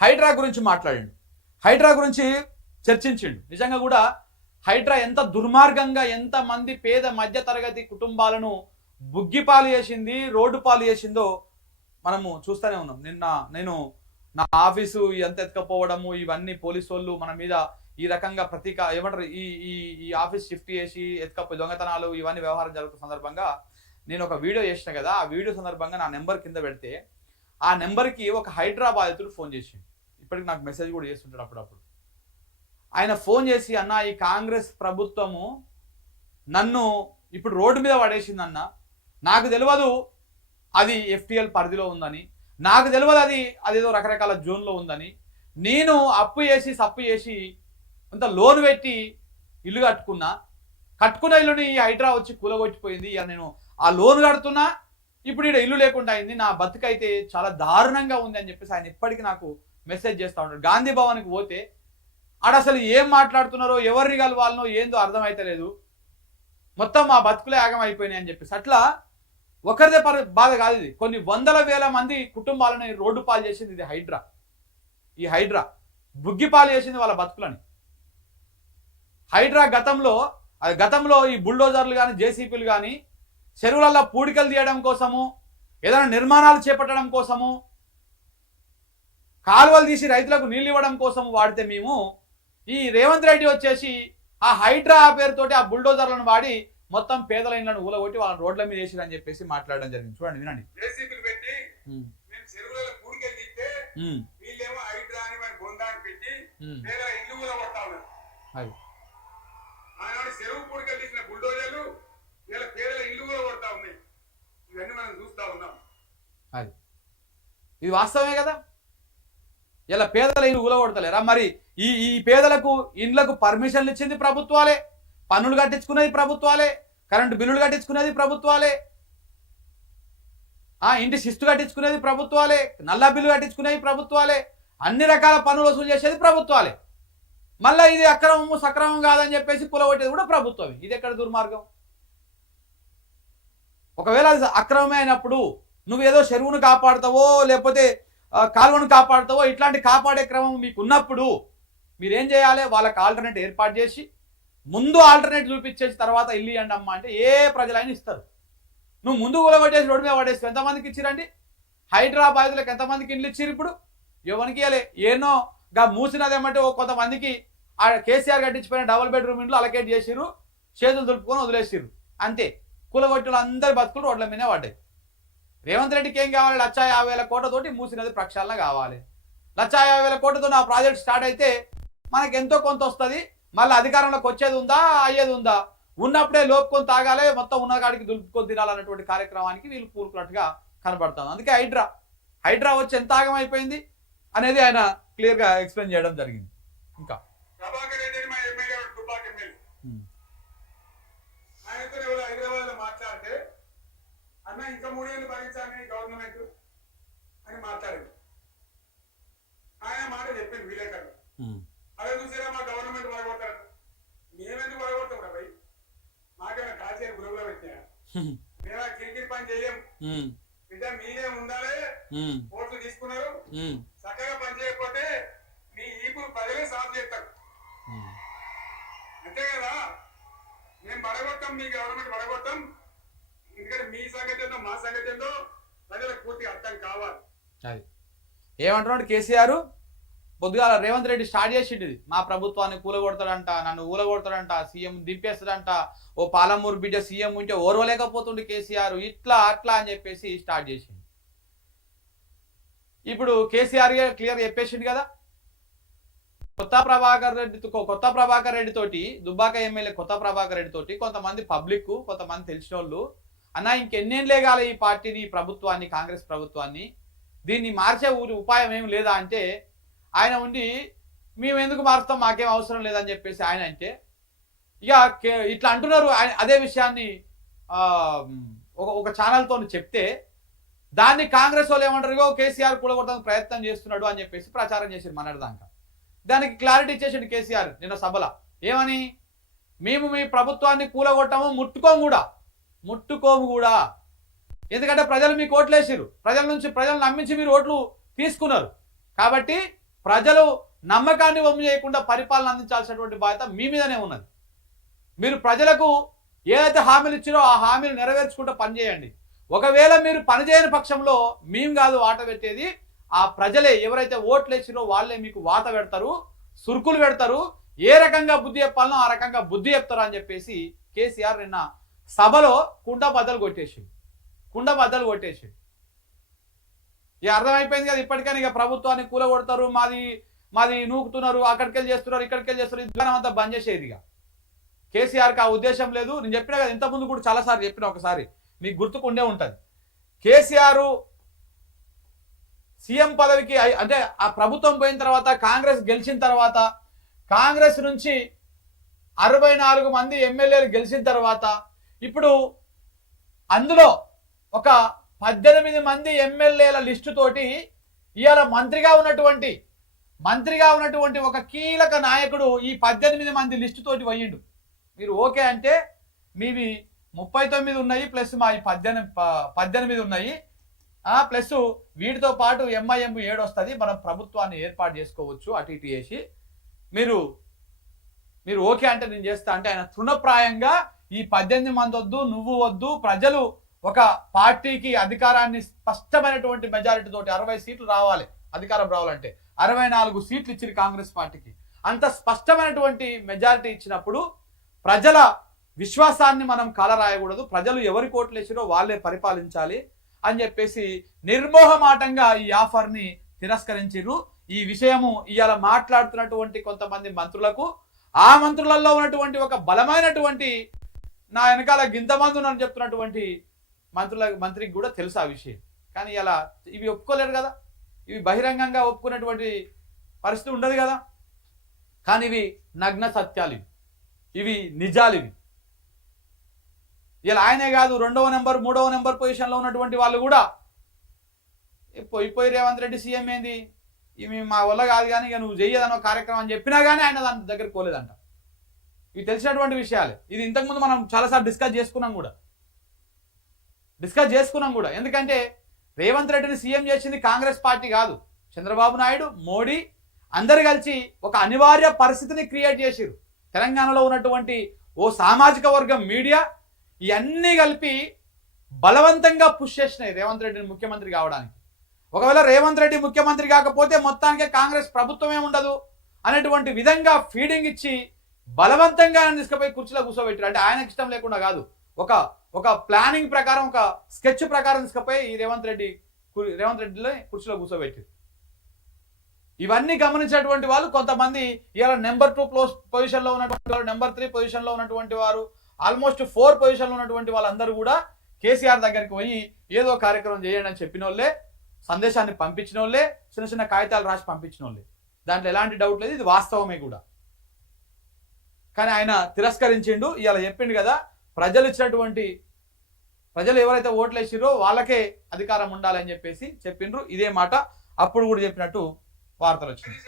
హైడ్రా గురించి మాట్లాడండి, హైడ్రా గురించి చర్చించిండు. నిజంగా కూడా హైడ్రా ఎంత దుర్మార్గంగా ఎంతమంది పేద మధ్య తరగతి కుటుంబాలను బుగ్గిపాలు చేసింది, రోడ్డు పాలు చేసిందో మనము చూస్తూనే ఉన్నాం. నిన్న నేను నా ఆఫీసు ఎంత ఎత్తుకపోవడము, ఇవన్నీ పోలీసు వాళ్ళు మన మీద ఈ రకంగా ఏమంటారు ఈ ఆఫీస్ షిఫ్ట్ చేసి ఎత్తుకపోయి దొంగతనాలు ఇవన్నీ వ్యవహారం జరుగుతున్న సందర్భంగా నేను ఒక వీడియో చేసిన కదా. ఆ వీడియో సందర్భంగా నా నెంబర్ కింద పెడితే ఆ నెంబర్కి ఒక హైడ్రా బాధితుడు ఫోన్ చేసి ఇప్పటికి నాకు మెసేజ్ కూడా చేస్తుంటాడు అప్పుడప్పుడు. ఆయన ఫోన్ చేసి, అన్న ఈ కాంగ్రెస్ ప్రభుత్వము నన్ను ఇప్పుడు రోడ్డు మీద పడేసిందన్న, నాకు తెలియదు అది FTL పరిధిలో ఉందని, నాకు తెలియదు అదేదో రకరకాల జోన్లో ఉందని, నేను అప్పు చేసి సప్పు చేసి అంత లోన్ పెట్టి ఇల్లు కట్టుకున్న ఇల్లుని ఈ హైడ్రా వచ్చి కూలగొట్టిపోయింది. ఇక నేను ఆ లోన్ కడుతున్నా, ఇప్పుడు ఇక్కడ ఇల్లు లేకుండా అయింది, నా బతుకైతే చాలా దారుణంగా ఉంది అని చెప్పేసి ఆయన ఇప్పటికీ నాకు మెసేజ్ చేస్తూ ఉంటాడు. గాంధీ భవన్కి పోతే ఆడ అసలు ఏం మాట్లాడుతున్నారో ఎవరిని కలవాలనో ఏందో అర్థమైతలేదు, మొత్తం మా బతుకులే ఆగం అయిపోయినాయి అని చెప్పేసి. అట్లా ఒకరిదే బాధ కాదు ఇది, కొన్ని వందల వేల మంది కుటుంబాలను రోడ్డు పాలు చేసింది ఇది హైడ్రా. ఈ హైడ్రా బుగ్గిపాలు చేసింది వాళ్ళ బతుకులని. హైడ్రా గతంలో ఈ బుల్డోజర్లు కానీ జేసీపీలు కానీ చెరువులలో పూడికలు తీయడం కోసము, ఏదైనా నిర్మాణాలు చేపట్టడం కోసము, కాలువలు తీసి రైతులకు నీళ్ళు ఇవ్వడం కోసం వాడితే మేము ఈ రేవంత్ రెడ్డి వచ్చేసి ఆ హైడ్రా పేరుతోటి ఆ బుల్డోజర్లను వాడి మొత్తం పేదల ఇళ్లను ఊలగొట్టి వాళ్ళని రోడ్ల మీద వేసిరని చెప్పేసి మాట్లాడడం జరిగింది. చూడండి, వినండి. ఇది వాస్తవమే కదా. ఇలా పేదల ఇల్లు ఊలగొడతలేరా? మరి ఈ పేదలకు ఇండ్లకు పర్మిషన్లు ఇచ్చింది ప్రభుత్వాలే, పన్నులు కట్టించుకునేది ప్రభుత్వాలే, కరెంటు బిల్లులు కట్టించుకునేది ప్రభుత్వాలే, ఇంటి శిస్తు కట్టించుకునేది ప్రభుత్వాలే, నల్లా బిల్లు కట్టించుకునేది ప్రభుత్వాలే, అన్ని రకాల పన్నులు వసూలు చేసేది ప్రభుత్వాలే. మళ్ళీ ఇది అక్రమము సక్రమం కాదని చెప్పేసి కూలగొట్టేది కూడా ప్రభుత్వమే. ఇది ఎక్కడ దుర్మార్గం? ఒకవేళ అది అక్రమమే అయినప్పుడు నువ్వు ఏదో చెరువును కాపాడుతావో లేకపోతే కాలువను కాపాడుతావో, ఇట్లాంటి కాపాడే క్రమం మీకు ఉన్నప్పుడు మీరేం చేయాలి? వాళ్ళకి ఆల్టర్నేట్ ఏర్పాటు చేసి ముందు ఆల్టర్నేట్ చూపించేసి తర్వాత ఇల్లు ఇవ్వండి అమ్మ అంటే ఏ ప్రజలైనా ఇస్తారు. నువ్వు ముందు కూలగొట్టేసి రోడ్డు మీద పడేసి ఎంతమందికి ఇచ్చిరండి? హైడ్రా బాధితులకు ఎంతమందికి ఇండ్లు ఇచ్చిరు? ఇప్పుడు ఎవరికి ఇవ్వలే. ఏనో మూసినదేమంటే కొంతమందికి ఆ కేసీఆర్ కట్టించిపోయిన డబుల్ బెడ్రూమ్ ఇంట్లో అలకేట్ చేసిరు, చేతులు దులుపుకొని వదిలేసిరు, అంతే. కూలగొట్టులు అందరి బతుకులు రోడ్ల మీదే పడ్డాయి. రేవంత్ రెడ్డికి ఏం కావాలి? 1,50,000 కోట్లతోటి మూసినది ప్రక్షాళన కావాలి. 1,50,000 కోట్లతో నా ప్రాజెక్ట్ స్టార్ట్ అయితే మనకి ఎంతో కొంత వస్తుంది. మళ్ళీ అధికారంలోకి వచ్చేది ఉందా, అయ్యేది ఉందా? ఉన్నప్పుడే లోపుకొని తాగాలి, మొత్తం ఉన్న కాడికి దులుపుకొని తినాలన్నటువంటి కార్యక్రమానికి వీళ్ళు పూనుకున్నట్టుగా కనబడుతుంది. అందుకే హైడ్రా వచ్చి ఎంత ఆగం అయిపోయింది అనేది ఆయన క్లియర్గా ఎక్స్ప్లెయిన్ చేయడం జరిగింది. ఇంకా మాట్లాడితే అన్న ఇంకా 3 ఏళ్ళు భరించాలని గవర్నమెంట్ అని మాట్లాడింది. ఆయన మాట చెప్పింది విలేకరులు. అదే చూసారా మా గవర్నమెంట్ పడగొట్టారు. మేమెందుకు పడగొడతాం రా భయ్? మాకేమైనా కాచేరి గురువులో పెట్టినా? మేమా కిరికిరి పని చెయ్యం. బిడ్డ మీరే ఉండాలి. ఓట్లు తీసుకున్నారు, చక్కగా పని చేయకపోతే మీ ఈపు ప్రజలే సాఫ్ చేస్తారు. అంతే కదా? మేము పడగొట్టాం, మీ గవర్నమెంట్ పడగొట్టాం. ఎందుకంటే మీ సంగతి ఏందో మా సంగతి ఏందో ప్రజలకు పూర్తిగా అర్థం కావాలి. అది ఏమంటున్నాడు కేసీఆర్? పొద్దుగాల రేవంత్ రెడ్డి స్టార్ట్ చేసిండు, మా ప్రభుత్వాన్ని కూలగొడతాడంట, నన్ను ఊలగొడతాడంట, సీఎం దింపేస్తాడంట, ఓ పాలమూరు బిడ్డ సీఎం ఉంటే ఓర్వలేకపోతుండే కేసీఆర్, ఇట్లా అట్లా అని చెప్పేసి స్టార్ట్ చేసిండు. ఇప్పుడు కేసీఆర్ క్లియర్ చెప్పేసిండు కదా. కొత్త ప్రభాకర్ రెడ్డి తోటి, దుబ్బాక ఎమ్మెల్యే కొత్త ప్రభాకర్ రెడ్డి తోటి కొంతమంది పబ్లిక్, కొంతమంది తెలిసిన వాళ్ళు, అన్న ఇంకెన్నేళ్ళు లేగాలి ఈ పార్టీని, ఈ ప్రభుత్వాన్ని, కాంగ్రెస్ ప్రభుత్వాన్ని, దీన్ని మార్చే ఉపాయం ఏమి లేదా అంటే ఆయన ఉండి మేము ఎందుకు మారుస్తాం, మాకేం అవసరం లేదని చెప్పేసి ఆయన అంటే ఇక ఇట్లా అంటున్నారు. అదే విషయాన్ని ఒక ఛానల్తో చెప్తే దాన్ని కాంగ్రెస్ వాళ్ళు ఏమంటారు, కేసీఆర్ కూడగొట్టడానికి ప్రయత్నం చేస్తున్నాడు అని చెప్పేసి ప్రచారం చేశారు మొన్నటిదాకా. దానికి క్లారిటీ ఇచ్చేసాడు కేసీఆర్ నిన్న సభలో. ఏమని? మేము మీ ప్రభుత్వాన్ని కూలగొట్టాము, ముట్టుకోము కూడా. ఎందుకంటే ప్రజలు మీకు ఓట్లు వేసారు, ప్రజలను నమ్మించి మీరు ఓట్లు తీసుకున్నారు. కాబట్టి ప్రజలు నమ్మకాన్ని వమ్ము చేయకుండా పరిపాలన అందించాల్సినటువంటి బాధ్యత మీ మీదనే ఉన్నది. మీరు ప్రజలకు ఏదైతే హామీలు ఇచ్చారో ఆ హామీలు నెరవేర్చుకుంటూ పనిచేయండి. ఒకవేళ మీరు పనిచేయని పక్షంలో మేము కాదు వాత పెట్టేది, ఆ ప్రజలే ఎవరైతే ఓట్లు వేసిరో వాళ్ళే మీకు వాత పెడతారు, సురుకులు పెడతారు. ఏ రకంగా బుద్ధి చెప్పాలనో ఆ రకంగా బుద్ధి చెప్తారు అని చెప్పేసి కేసీఆర్ నిన్న సభలో కుండ బద్దలు కొట్టేసి ఇక అర్థమైపోయింది కదా. ఇప్పటికైనా ఇక ప్రభుత్వాన్ని కూలగొడతారు, మాది నూకుతున్నారు, అక్కడికెళ్ళి చేస్తున్నారు, ఇక్కడికెళ్ళి చేస్తున్నారు, ఇది అంతా బంద్ చేసేది. ఇక కేసీఆర్కి ఆ ఉద్దేశం లేదు. నేను చెప్పినా కదా, ఇంతకుముందు కూడా చాలాసార్లు చెప్పిన, ఒకసారి మీకు గుర్తుకుండే ఉంటుంది. కేసీఆర్ సీఎం పదవికి అంటే ఆ ప్రభుత్వం పోయిన తర్వాత, కాంగ్రెస్ గెలిచిన తర్వాత, కాంగ్రెస్ నుంచి 64 మంది ఎమ్మెల్యేలు గెలిచిన తర్వాత, ఇప్పుడు అందులో ఒక 18 మంది ఎమ్మెల్యేల లిస్టు తోటి ఇవాళ మంత్రిగా ఉన్నటువంటి ఒక కీలక నాయకుడు ఈ 18 మంది లిస్టు తోటి పోయిండు. మీరు ఓకే అంటే మీవి 39 ఉన్నాయి, ప్లస్ మా 18 ఉన్నాయి, ప్లస్ వీటితో పాటు ఎంఐఎం 7 వస్తుంది, మనం ప్రభుత్వాన్ని ఏర్పాటు చేసుకోవచ్చు అటు ఇటు చేసి. మీరు ఓకే అంటే నేను చేస్తా అంటే ఆయన తృణప్రాయంగా ఈ 18 మంది వద్దు, నువ్వు వద్దు, ప్రజలు ఒక పార్టీకి అధికారాన్ని స్పష్టమైనటువంటి మెజారిటీ తోటి 60 సీట్లు రావాలి, అధికారం రావాలంటే 64 సీట్లు ఇచ్చింది కాంగ్రెస్ పార్టీకి. అంత స్పష్టమైనటువంటి మెజారిటీ ఇచ్చినప్పుడు ప్రజల విశ్వాసాన్ని మనం కాలరాయకూడదు, ప్రజలు ఎవరి కోట్లు వేసిరో వాళ్ళే పరిపాలించాలి అని చెప్పేసి నిర్మోహమాటంగా ఈ ఆఫర్ని తిరస్కరించారు. ఈ విషయము ఇవాళ మాట్లాడుతున్నటువంటి కొంతమంది మంత్రులకు, ఆ మంత్రులలో ఉన్నటువంటి ఒక బలమైనటువంటి నా వెనకాల గింతమంది ఉన్నారని చెప్తున్నటువంటి మంత్రికి కూడా తెలుసు ఆ విషయం. కానీ ఇలా ఇవి ఒప్పుకోలేరు కదా, ఇవి బహిరంగంగా ఒప్పుకునేటువంటి పరిస్థితి ఉండదు కదా. కానీ ఇవి నగ్న సత్యాలు, ఇవి నిజాలు. ఇలా ఆయనే కాదు, 2వ నెంబర్ 3వ నెంబర్ పొజిషన్లో ఉన్నటువంటి వాళ్ళు కూడా పోయి రేవంత్ రెడ్డి సీఎం ఏంది, ఇవి మా వల్ల కాదు, కానీ ఇక నువ్వు చెయ్యదనో కార్యక్రమం అని చెప్పినా కానీ ఆయన దాని దగ్గరికి పోలేదంట. ఇవి తెలిసినటువంటి విషయాలే. ఇది ఇంతకుముందు మనం చాలాసార్లు డిస్కస్ చేసుకున్నాం కూడా. ఎందుకంటే రేవంత్ రెడ్డిని సీఎం చేసింది కాంగ్రెస్ పార్టీ కాదు, చంద్రబాబు నాయుడు, మోడీ అందరు కలిసి ఒక అనివార్య పరిస్థితిని క్రియేట్ చేసిరు. తెలంగాణలో ఉన్నటువంటి ఓ సామాజిక వర్గం, మీడియా, ఇవన్నీ కలిపి బలవంతంగా పుష్ చేసినాయి రేవంత్ రెడ్డిని ముఖ్యమంత్రి కావడానికి. ఒకవేళ రేవంత్ రెడ్డి ముఖ్యమంత్రి కాకపోతే మొత్తానికే కాంగ్రెస్ ప్రభుత్వమే ఉండదు అనేటువంటి విధంగా ఫీడింగ్ ఇచ్చి బలవంతంగా తీసుకుపోయి కుర్చీలో కూర్చోబెట్టారు. అంటే ఆయనకి ఇష్టం లేకుండా కాదు, ఒక ప్లానింగ్ ప్రకారం, ఒక స్కెచ్ ప్రకారం తీసుకుపోయి ఈ రేవంత్ రెడ్డిలో కుర్చీలో కూర్చోబెట్టారు. ఇవన్నీ గమనించినటువంటి వాళ్ళు కొంతమంది ఇలా నెంబర్ 2 పొజిషన్లో ఉన్నటువంటి వారు, నెంబర్ 3 పొజిషన్లో ఉన్నటువంటి వారు, ఆల్మోస్ట్ 4 పొజిషన్లో ఉన్నటువంటి వాళ్ళందరూ కూడా కేసీఆర్ దగ్గరికి పోయి ఏదో కార్యక్రమం చేయండి అని చెప్పిన వాళ్ళే, సందేశాన్ని పంపించిన వాళ్ళే, చిన్న కాగితాలు రాసి పంపించిన వాళ్ళే. దాంట్లో ఎలాంటి డౌట్ లేదు, ఇది వాస్తవమే కూడా. కానీ ఆయన తిరస్కరించిండు. ఇలా చెప్పిండు కదా, ప్రజలు ఎవరైతే ఓట్లు వేసిరో వాళ్ళకే అధికారం ఉండాలని చెప్పేసి చెప్పిండ్రు. ఇదే మాట అప్పుడు కూడా చెప్పినట్టు వార్తలు వచ్చినాయి.